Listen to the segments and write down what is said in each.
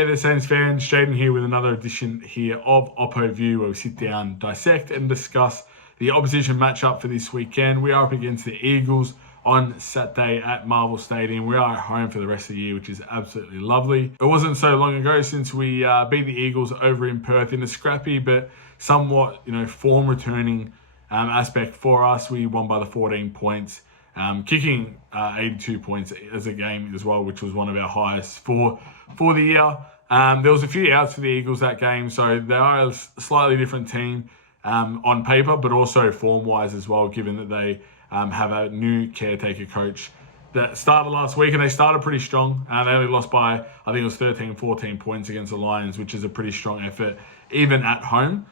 Yeah, the Saints fans, Jayden here with another edition here of OPPO View, where we sit down, dissect and discuss the opposition matchup for this weekend. We are up against the Eagles on Saturday at Marvel Stadium. We are at home for the rest of the year, which is absolutely lovely. It wasn't so long ago since we beat the Eagles over in Perth in a scrappy but somewhat, form returning aspect for us. We won by the 14 points. Kicking 82 points as a game as well, which was one of our highest for the year. There was a few outs for the Eagles that game, so they are a slightly different team on paper, but also form-wise as well, given that they have a new caretaker coach that started last week, and they started pretty strong. They only lost by, I think it was 13, 14 points against the Lions, which is a pretty strong effort, even at home.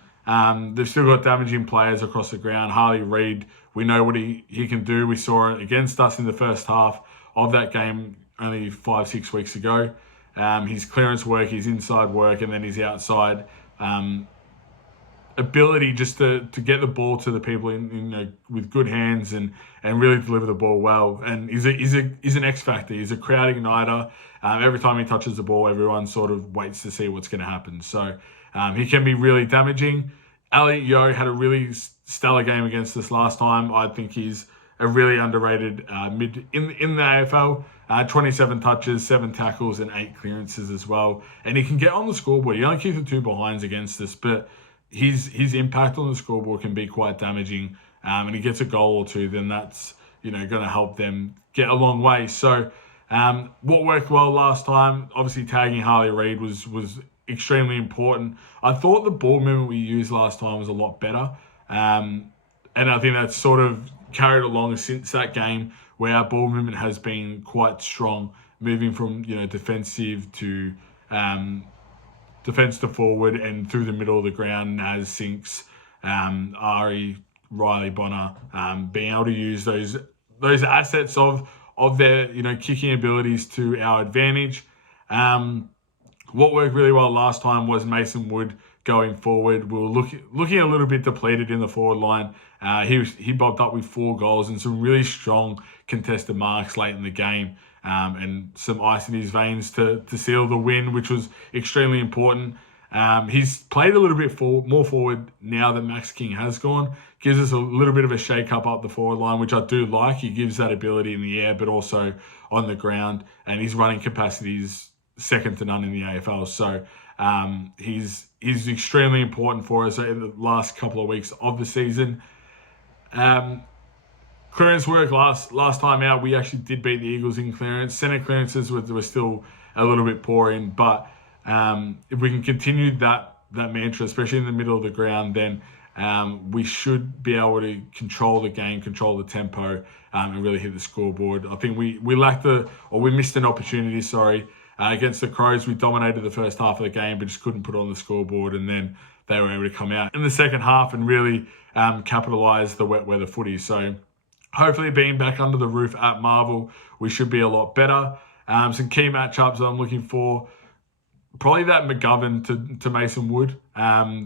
They've still got damaging players across the ground. Harley Reid, we know what he can do. We saw it against us in the first half of that game only 5-6 weeks ago. His clearance work, his inside work, and then his outside ability just to get the ball to the people with good hands and really deliver the ball well. And he's an X factor. He's a crowd igniter. Every time he touches the ball, everyone sort of waits to see what's going to happen. So he can be really damaging. Elliot Yeo had a really stellar game against us last time. I think he's a really underrated mid in the AFL. 27 touches, 7 tackles, and 8 clearances as well. And he can get on the scoreboard. He only keeps the 2 behinds against us, but his impact on the scoreboard can be quite damaging. And he gets a goal or 2, then that's going to help them get a long way. So what worked well last time, obviously tagging Harley Reid was extremely important. I thought the ball movement we used last time was a lot better. And I think that's sort of carried along since that game, where our ball movement has been quite strong, moving from defensive to defense to forward and through the middle of the ground. Naz, Sinks, Ari, Riley, Bonner, being able to use those assets of their kicking abilities to our advantage. What worked really well last time was Mason Wood going forward. We were looking a little bit depleted in the forward line. He bobbed up with 4 goals and some really strong contested marks late in the game, and some ice in his veins to seal the win, which was extremely important. He's played a little bit more forward now that Max King has gone. Gives us a little bit of a shake-up up the forward line, which I do like. He gives that ability in the air, but also on the ground, and his running capacity is second to none in the AFL. So he's extremely important for us in the last couple of weeks of the season. Clearance work last time out, we actually did beat the Eagles in clearance. Center clearances were still a little bit poor in, but if we can continue that mantra, especially in the middle of the ground, then we should be able to control the game, control the tempo, and really hit the scoreboard. I think we missed an opportunity, against the Crows. We dominated the first half of the game, but just couldn't put it on the scoreboard, and then they were able to come out in the second half and really capitalise the wet weather footy. So hopefully being back under the roof at Marvel, we should be a lot better. Some key matchups that I'm looking for, probably that McGovern to Mason Wood.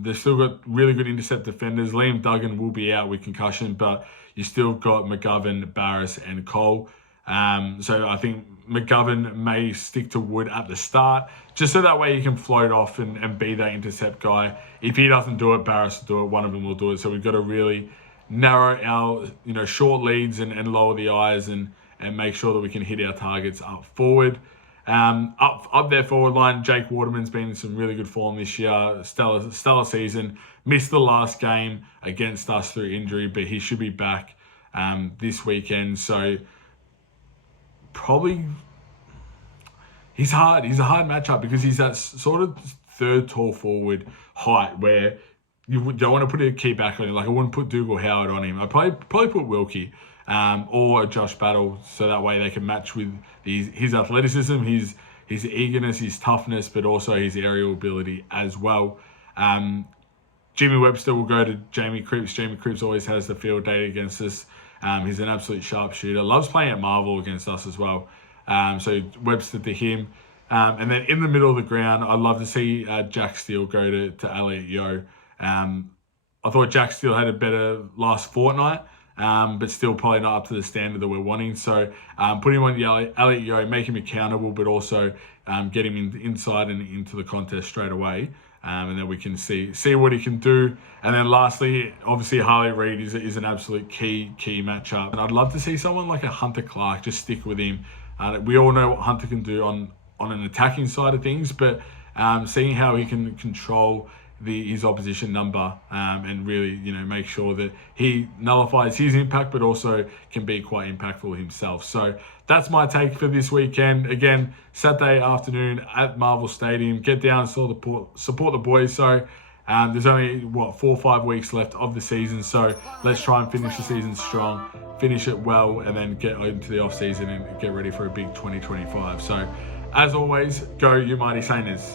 They've still got really good intercept defenders. Liam Duggan will be out with concussion, but you still got McGovern, Barris, and Cole. So I think McGovern may stick to Wood at the start, just so that way he can float off and be that intercept guy. If he doesn't do it, Barris will do it. One of them will do it. So we've got to really narrow our short leads and lower the eyes and make sure that we can hit our targets up forward. Up their forward line, Jake Waterman's been in some really good form this year. Stellar season. Missed the last game against us through injury, but he should be back this weekend. So probably he's a hard matchup because he's that sort of third tall forward height where you don't want to put a key back on him. Like I wouldn't put Dougal Howard on him. I'd probably put Wilkie or Josh Battle, so that way they can match with his athleticism, his eagerness, his toughness, but also his aerial ability as well. Jimmy Webster will go to Jamie Cripps. Jamie Cripps always has the field day against us. He's an absolute sharpshooter. Loves playing at Marvel against us as well. So Webster to him. And then in the middle of the ground, I'd love to see Jack Steele go to Elliot Yeo. I thought Jack Steele had a better last fortnight. but still probably not up to the standard that we're wanting. So put him on Elliot Yeo, make him accountable, but also get him inside and into the contest straight away. And then we can see what he can do. And then lastly, obviously Harley Reid is an absolute key matchup. And I'd love to see someone like a Hunter Clark just stick with him. We all know what Hunter can do on an attacking side of things, but seeing how he can control his opposition number and really, make sure that he nullifies his impact, but also can be quite impactful himself. So that's my take for this weekend. Again, Saturday afternoon at Marvel Stadium. Get down and support the boys. So there's only 4 or 5 weeks left of the season. So let's try and finish the season strong, finish it well, and then get into the off season and get ready for a big 2025. So as always, go you mighty Saints.